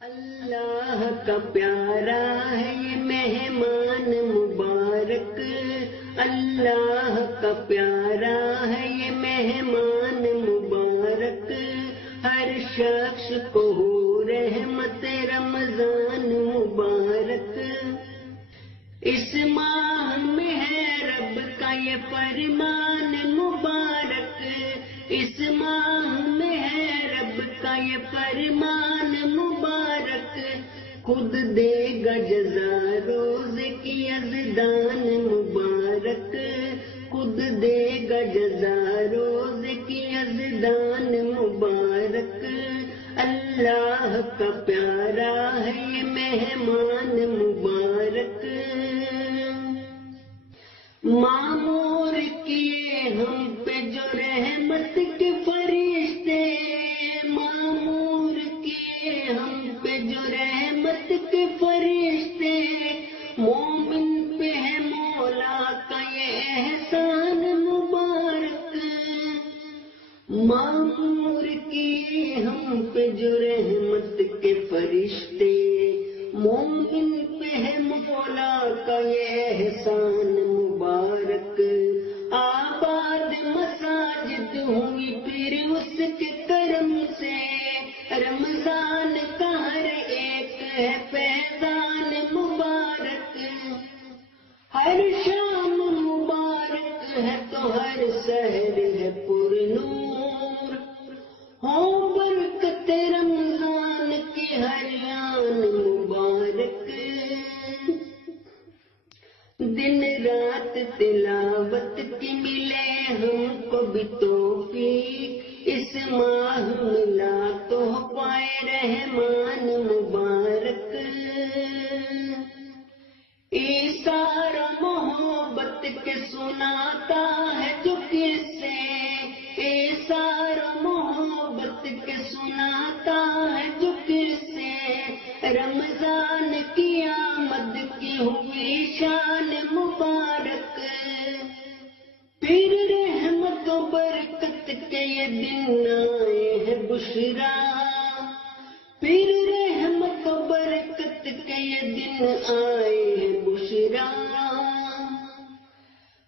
اللہ کا پیارا ہے یہ مہمان مبارک، اللہ کا پیارا ہے یہ مہمان مبارک، ہر شخص کو ہو رحمت رمضان مبارک۔ اس ماہ میں ہے رب کا یہ فرمان مبارک، اس ماہ میں ہے رب کا یہ فرمان مبارک، خود دے گا جزا روز کی یزدان مبارک، خود دے گا جزا روز کی یزدان مبارک۔ اللہ کا پیارا ہے یہ مہمان مبارک، معمور کیے ہم پہ جو رحمت کے فرشتے، معمور کیے ہم پہ جو رحمت کے فرشتے، مومن پہ ہے مولا کا یہ احسان مبارک، معمور کیے ہم پہ جو رحمت کے فرشتے، مومن پہ ہے مولا کا یہ احسان مبارک۔ آباد مساجد ہوئی پھر اس کے کرم سے، رمضان کا ہر ایک ہے فیضان مبارک، ہر شام مبارک ہے تو ہر سحر ہے پر نور، ہو برکت رمضان کی ہر آن مبارک، دن رات تلاوت کی ملے ہم کو بھی توفیق، اس ماہ ملا تو پائے رحمان مبارک، ایثار محبت کے سناتا ہے جو قصے، ایثار محبت کے سناتا ہے جو قصے، رمضان کی آمد کی ہوئی شان مبارک، پھر رحمت و برکت کے یہ دن آئے ہیں بشرا، پھر رحمت و برکت کے یہ دن آئے ہیں بشرا،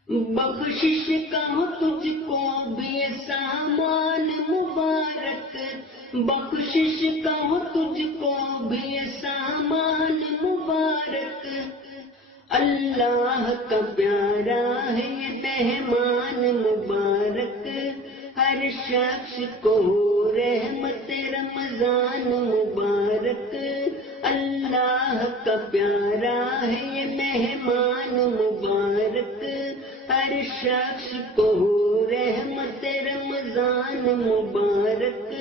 بخشش کا ہو تجھ کو بھی یہ سامان مبارک، بخشش کا ہو تجھ کو بھی یہ سامان مبارک، اللہ کا پیارا ہے یہ مہمان مبارک، ہر شخص کو ہو رحمت رمضان مبارک، اللہ کا پیارا ہے یہ مہمان مبارک، ہر شخص کو ہو رحمت رمضان مبارک۔